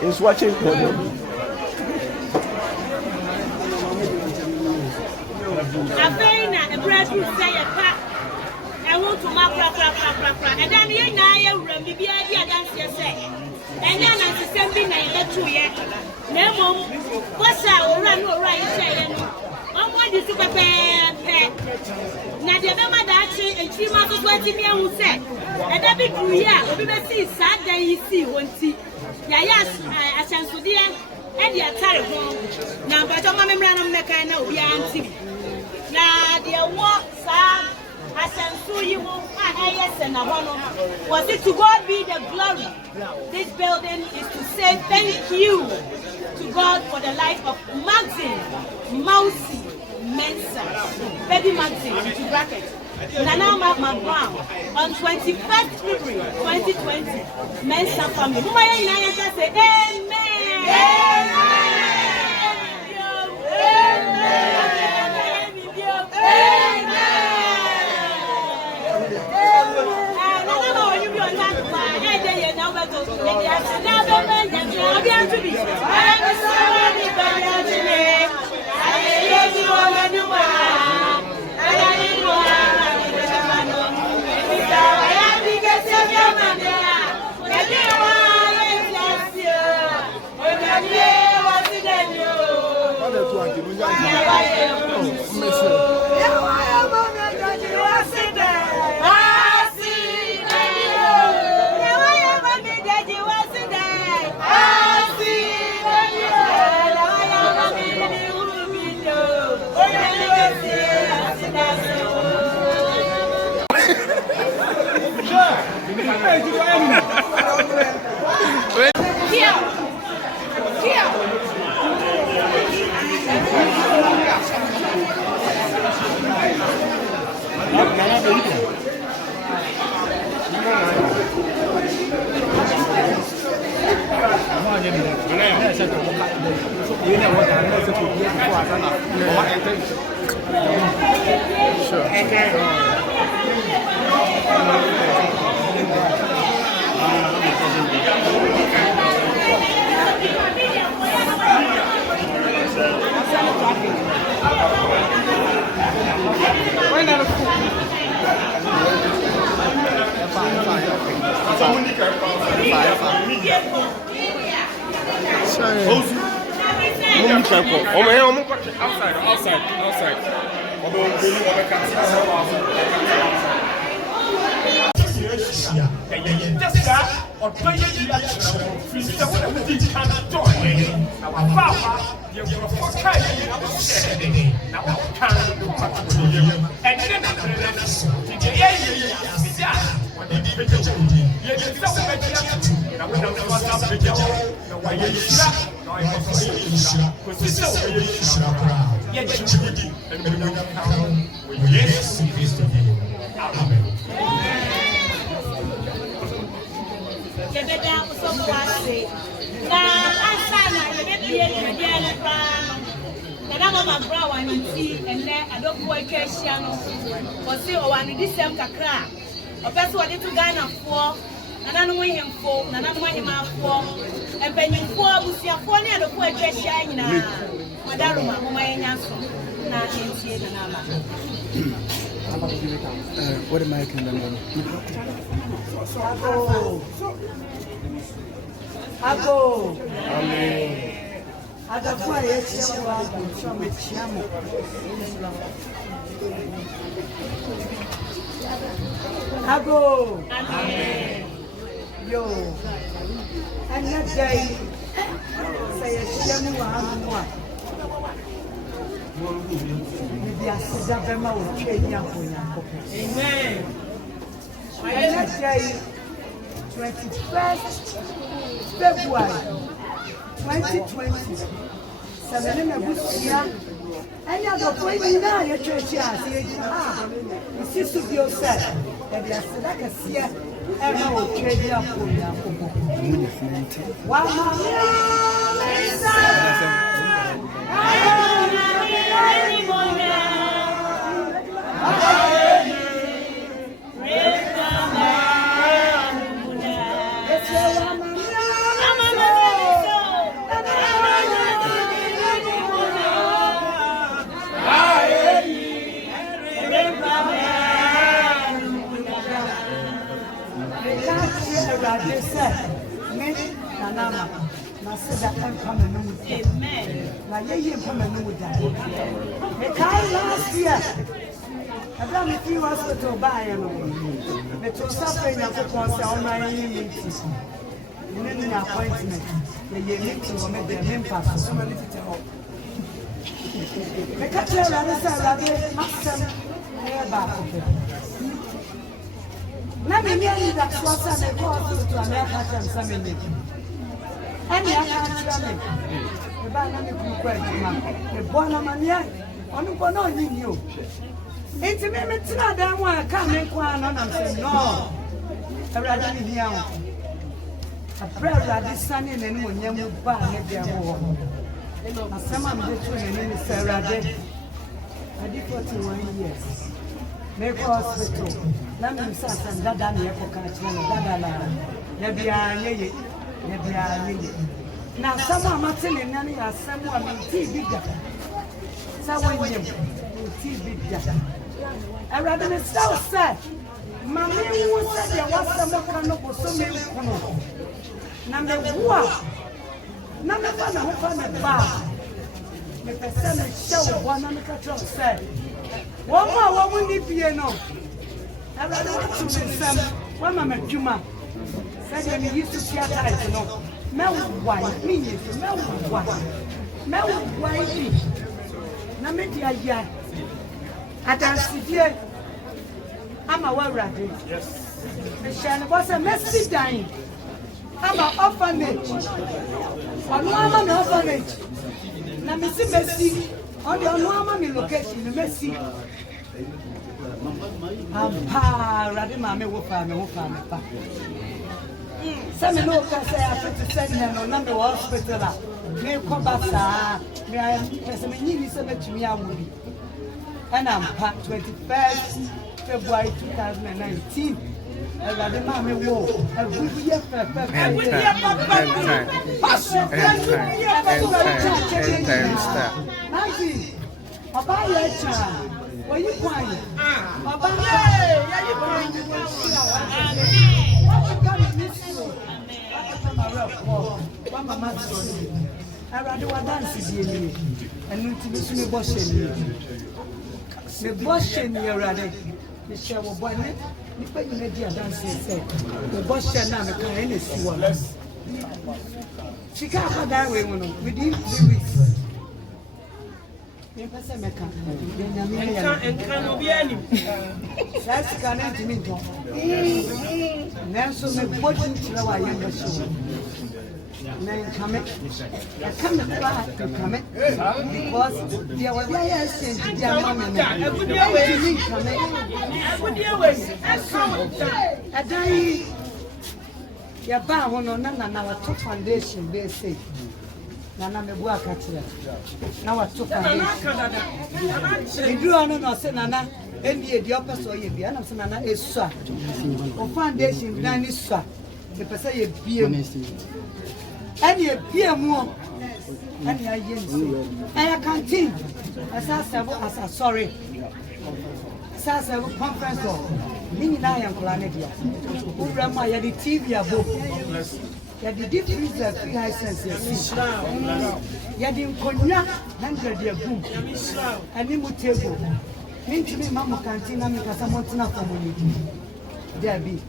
He's watching. And then you know, maybe I dance yourself. And then I send me a letter to you. Never, what's our run right saying? Omo di super pepe. Na de be ma da chi entri ma so 20 mi ehu se. E da bi dru ya, obi be si sa dan yi si wonti. Ya asansode e de atare ho. Na ba to ma memra no meka na obi anti. Na de wo sa asansu yi wo was it to God be the glory. This building is to say thank you to God for the life of Maxine Mausi Mensa, baby Maxine, into bracket. Nana Brown on 21st February 2020. Mensa family. Say amen. What am I making them on? Ago. Amen. Adakwa yesu wa chama chiamo. Ago. Amen. Yo. Another say chiamo wa amwa. Amen. Another 21st February 2020. Seven Busia. Any other point in our church, this is to be yourself. And they are like a seer and no trade up for na se da empama no mu. Amen. Na ye empama no mu da. Me kai last year. Adam if you hospital buy no. Me to suffer na ko say online meeting. Me need an appointment. Me meeting o me dey me pass. Me catch her and say la be maxim e ba ko. Na me need that swasa me go to America and some me. Ani aka me. Me ba na me ku kwa ma. Me bo na mania. Onu ko no ni o. Enti me tina dan wa ka me kwa na na say no. Awurade ni bia ho. Awurade sane na ni onyam ba na bia ho. Asama me to na ni say awurade. I did 41 years. Me go hospital. Na me say san dada na ye ko ka chi na dada la. Ya bia ye. Ya bia ye. Na sama matene na ni asamu a me ti bi da. Sa wonyem. Ti bi da. I rather still say, Mammy who said there was some kind of so many. Number one, number one, who found a bar. The person show one on the control said, one more, what will it be? No, I rather want to some one Mamma Juma said, you used to see a title. You know, Mel white, me, Mel white, Mel white, Namadia. Adansidie ama wawrade yes Michelle was a messy dying ama orphanage onu ama me orphanage na me si messy on the onu ama me location me messy ampa rade ma me wo fa me pa se me no ka say I to send him no na me hospital me ko basa me pese me nyiri se metumi awuri. And I'm 21st February 2019. Everybody, mommy, whoa. A good year, Nancy, about your child. Where you crying? About you crying. I rather dance here. And to miss me, me boshe ni erade me she wo bone ni pe ni media dance say me boshe na me kan na si wo chika ka da we no within 3 weeks me pese me kan de na me ya en no bi ani that's kan en timi to na so me boshe tira wa ye boshe na come because there was a exchange their mama a day ya ba hono na wato foundation be say na me bua katira na wato foundation idu ono no se na eni edi opeso ye bia na se na esua o foundation na ni sua the person ye bia and you peer more and you are yen. And I canteen as I said, sorry. As I said, conference hall. Meaning I am Clanadia. Who ran my TV above. You did deep freezer free license. You didn't cognac 100 year boom. And you table. Mean to me, Mamma canteen, and because I'm not community. There be.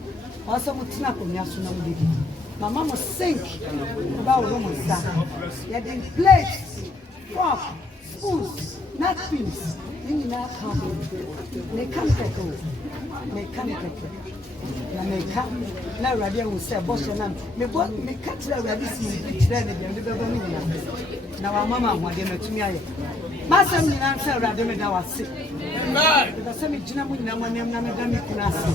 Also, Mutina Cognac. My mama sing about women. You had plates, fork, spoons, napkins. You now come. They can't take over. They can't take it. They can't. Now, Radia will say, Bosch and I'm. Me catch the rabbits in the trend. Now, our mamma wanted to me. Master, you answer Radim, and I was sick. If I send me Jinamu, Namami Kunasi.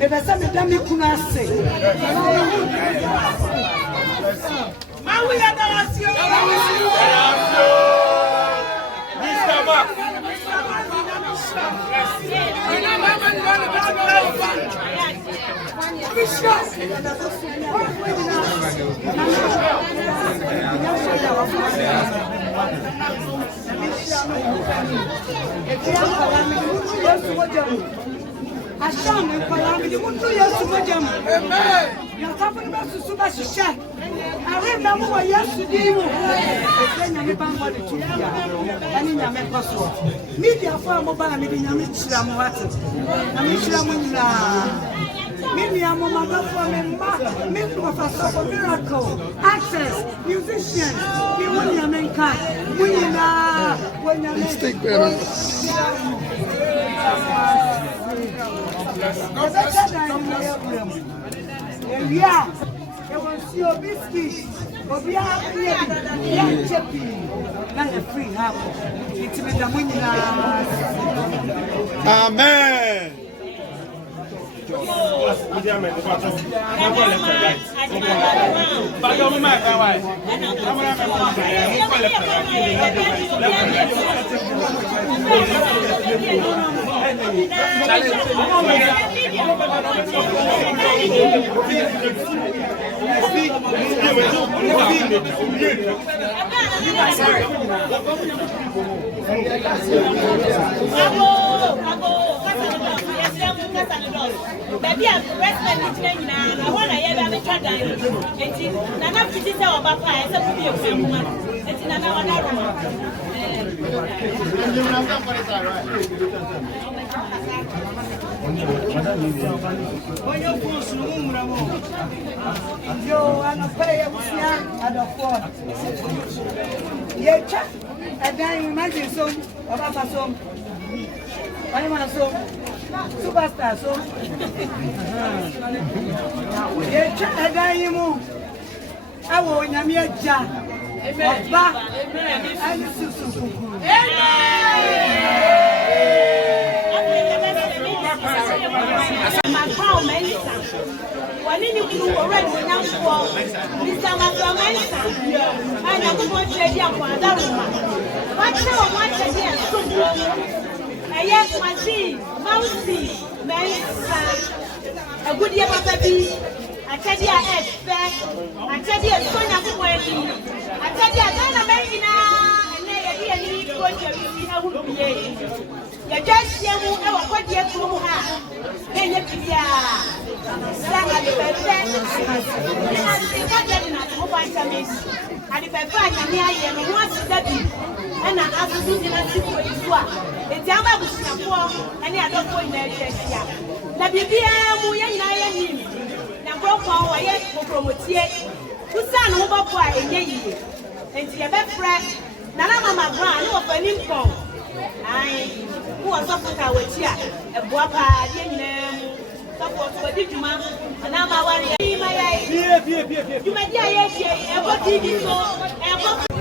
If I send me Dami Kunasi. We are the Mr. Mark. Your company was super share. I remember what yesterday was. Then you found what it took. And in your person. Media for mobile meeting, I'm in Shiramwati. I'm in Shiramuna. Maybe I'm a mother for me, maybe for miracle, access, musicians, we want your mankind. We are when you're stick better. Yeah, it was your biscuit, but we are chipping, not a free half. It's with the winning. Amen. Baby, I'm respect now. I want to hear the child. And I'm not to tell about why I said to be a friend woman. It's in another room. Yo, I'm a player with and a four. Yeah, and then imagine so about my son. I want to so. Superstar, so yeah, I got I will name your jar. My crown, when you already now for Mr. Macromansa, and I'm going to tell you what that woman. What's your one yes, machine, mousy, mensa, a good year, baby. I tell you, I tell you, Sonia, I tell you, Dana Medina, and they need what you be. You just see what you do. Then you be a and I asked you to it's a and I don't go in there. The Bibia, we are in now go for a yet for promote who son over for a year. And your best friend, Nana Mama Brown, no of an income. I who was up with our chair, a guapa, support for the Juma, and now my one. You might be a what did you so?